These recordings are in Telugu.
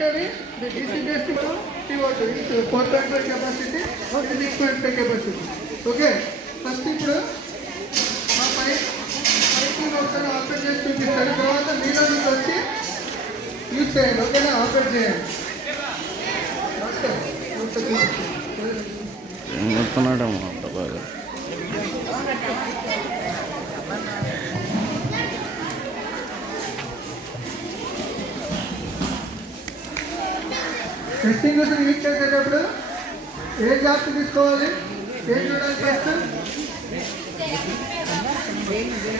కానీ DC test CO2 4.5 capacity, 6.5 capacity. Okay, first ఇప్పుడు మా పైకి ఒకసారి ఆపరేట్ చేసి చూపిస్తారు. తర్వాత మీలో నుంచి వచ్చి యూజ్ చేయండి. ఓకేనా? ఆపరేట్ చేయండి. టెస్టింగ్ కోసం యూజ్ చేసేటప్పుడు ఏ జాగ్రత్త తీసుకోవాలి? ఏం చూడాలి? ఫస్ట్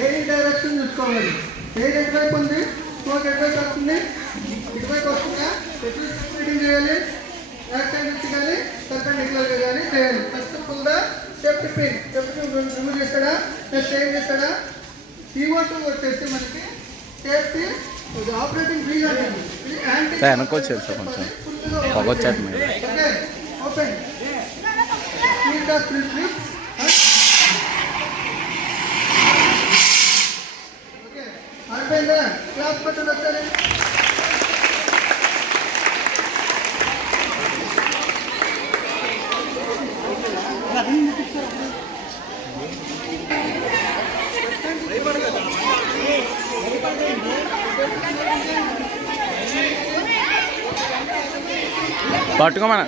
ఏ డైరెక్షన్ చూసుకోవాలి. ఏది ఎటువైపు ఉంది? స్మోక్ ఎటువైపు వస్తుంది? ఇటువైపు వస్తుందా? రీడింగ్ చేయాలి. బ్యాక్ సైడ్ నుంచి కానీ పర్పెండిక్యులర్గా కానీ చేయాలి. First full the safety pin. Safety pin remove చేస్తాడా? నెక్స్ట్ ఏం చేస్తాడా? CO2 వచ్చేసి మనకి సేఫ్టీ ఆపరేటింగ్ ఫ్రీ ఉంటుంది. వెనకొచ్చేది సార్ కొంచెం పొగొచ్చేది మీరు. ఓకే, ఓపెన్ ఓకే అయిపోయిందా? క్లాస్ పట్టండి ఒకసారి. పట్టుకోమన్నా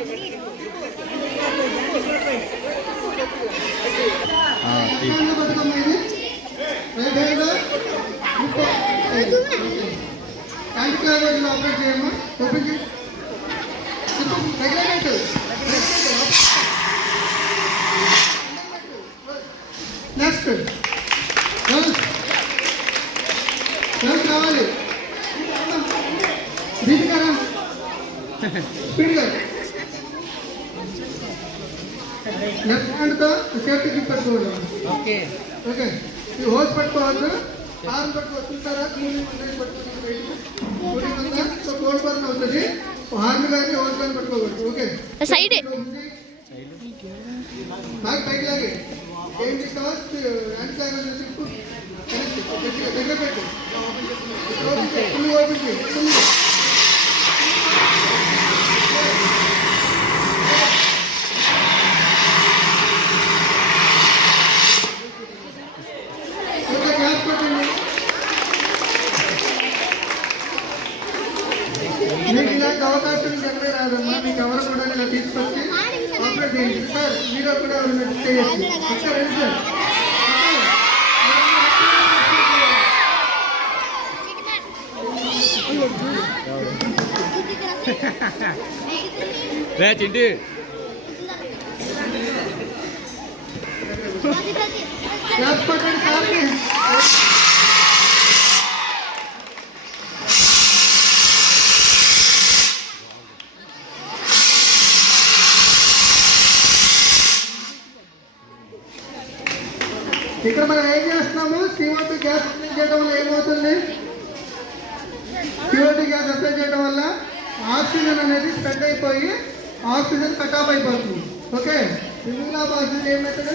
ఆపరేట్ చేయమ్మా. ఓపెన్ చేయి. నెక్స్ట్ కావాలి. దీనికరా స్పీడ్గా లెఫ్ట్ హ్యాండ్తో సేఫ్టీ కిట్ పెట్టుకోవాలి. ఓకే ఓకే, ఈ హోల్స్ పెట్టుకోవద్దు. ఆర్మ్ పెట్టుకోవచ్చు. చూస్తారా? కోల్డ్ బర్న్ అవుతుంది. ఆర్మ్ కానీ హోల్స్ కానీ పెట్టుకోవచ్చు. ఓకే, సైడ్ బాగా పైకి లాగే. ఏం తీసుకోవచ్చు? హ్యాండ్ సాగర్ చెప్పు. దగ్గర పెట్టు. ఫుల్ ఓపెన్ చేయి. ఫుల్ మీకు ఇలాంటి అవకాశం ఎక్కడే రాదమ్మా. మీకు ఎవరు కూడా ఇలా తీసుకొచ్చి ఆపరేట్ చేయండి సార్. మీరు కూడా చేయొచ్చు. సార్ చింటి క్లాస్ పట్టండి సార్ని. ఇక్కడ మనం ఏం చేస్తున్నాము? CO2 గ్యాస్ అప్లై చేయడం వల్ల ఏమవుతుంది? CO2 గ్యాస్ అప్లై చేయడం వల్ల ఆక్సిజన్ అనేది స్ప్రెడ్ అయిపోయి ఆక్సిజన్ కట్ ఆఫ్ అయిపోతుంది. ఓకే, రిమూవల్ ఆఫ్ ఆక్సిజన్ ఏం మెథడ్?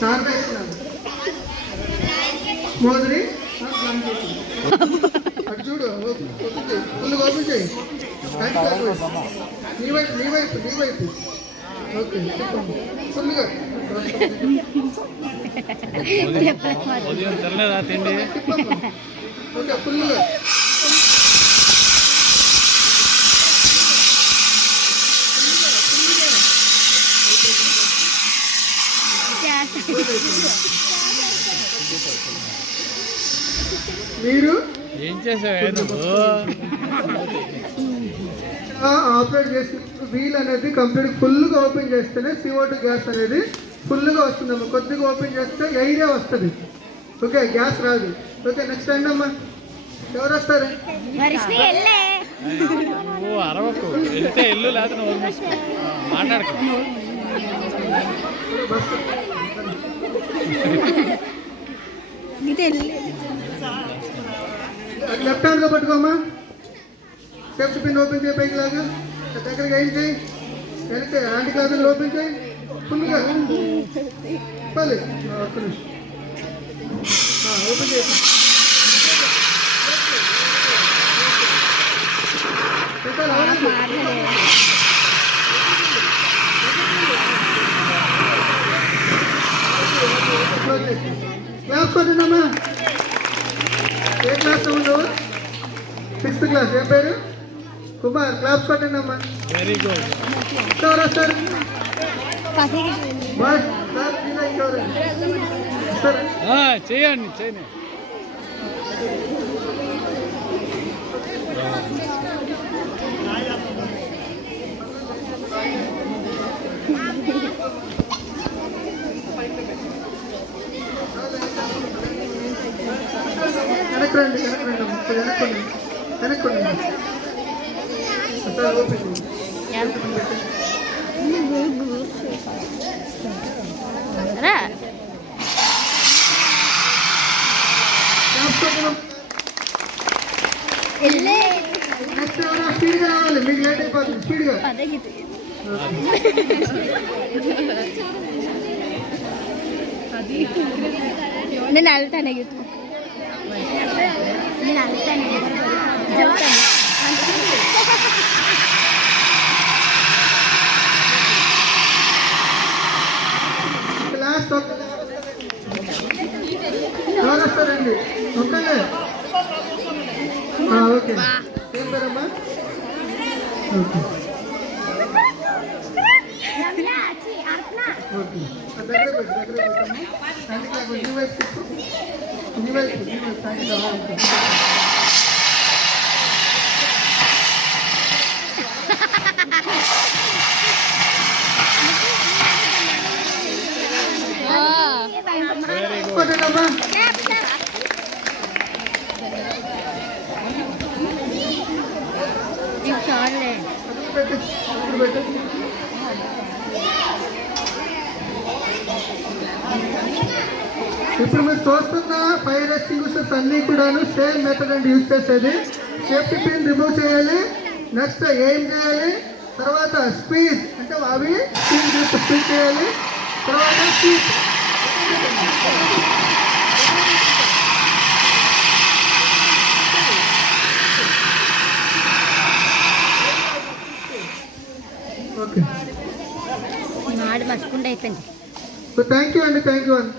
సార్ ఇస్తున్నాను మోదరి అటు చూడు. ఫుల్ ఓపెన్ చేయి. నీ వైపు. ఓకే, ఫుల్గా తిండి. ఓకే, ఫుల్గా మీరు ఏం చేసావు? ఆపరేట్ చేసి వీల్ అనేది కంప్లీట్ ఫుల్గా ఓపెన్ చేస్తేనే CO2 గ్యాస్ అనేది ఫుల్గా వస్తుందమ్మా. కొద్దిగా ఓపెన్ చేస్తే ఎయిరే వస్తుంది. ఓకే, గ్యాస్ రాదు. ఓకే, నెక్స్ట్ టైం అమ్మా ఎవరు వస్తారు? అరవకు వెళ్తే ఎల్లు లేకపోతే మాట్లాడకు. లెఫ్ట్ హ్యాండ్గా పట్టుకోమ్మా. సేఫ్టీ పిన్ ఓపెన్ చేయి. పైకి లాగా దగ్గరగా ఏం చేయి. వెనక్కి హ్యాండ్ క్లాస్ ఓపెన్ చేయి. ఫుల్గా పర్లేదు. ఒక్క నిమిషం. క్లాస్ కొట్టినమ్మా. ఏ క్లాస్ ఉండవు? 6th class. ఏం పేరు? కుమార్. క్లాస్ కొట్టినమ్మా. Very good. ఎవరు వస్తారు? బాయ్ సార్ ఇంకెవరు సరే చేయండి చేయండి. వెనక్కి రండి సార్. ఓపెన్ నెక్స్ట్ ఎవరైనా స్పీడ్గా రావాలి. మీకు లేట్ అయిపోతుంది. స్పీడ్గా నేను వెళ్తాను క్లాస్ ఎవరు వస్తారండి? ఓకేలే. ఓకే. ఏం పేరమ్మా? Okay okay. దగ్గర పెట్టమ్మా. హ్యాండిక్రాఫ్ట్ ఈ వైపు తిప్పు. ఈ వైపు హ్యాండిక్రాఫ్ట్. కొట్టమ్మా. చాలే పెట్టు. పెట్టు. ఇప్పుడు మీరు చూస్తున్న ఫైర్ ఎక్స్టింగ్విషర్స్ అన్నీ కూడాను సేమ్ మెథడ్ అండ్ యూజ్ చేసేది. సేఫ్టీ పిన్ రిమూవ్ చేయాలి. నెక్స్ట్ ఎయిమ్ చేయాలి. తర్వాత స్పీడ్ అంటే అవి స్పీడ్ చేయాలి. తర్వాత స్పీడ్. ఓకే. మాడి మసుకుండా అయిపోయింది. థ్యాంక్ యూ అండి. థ్యాంక్ యూ అండి.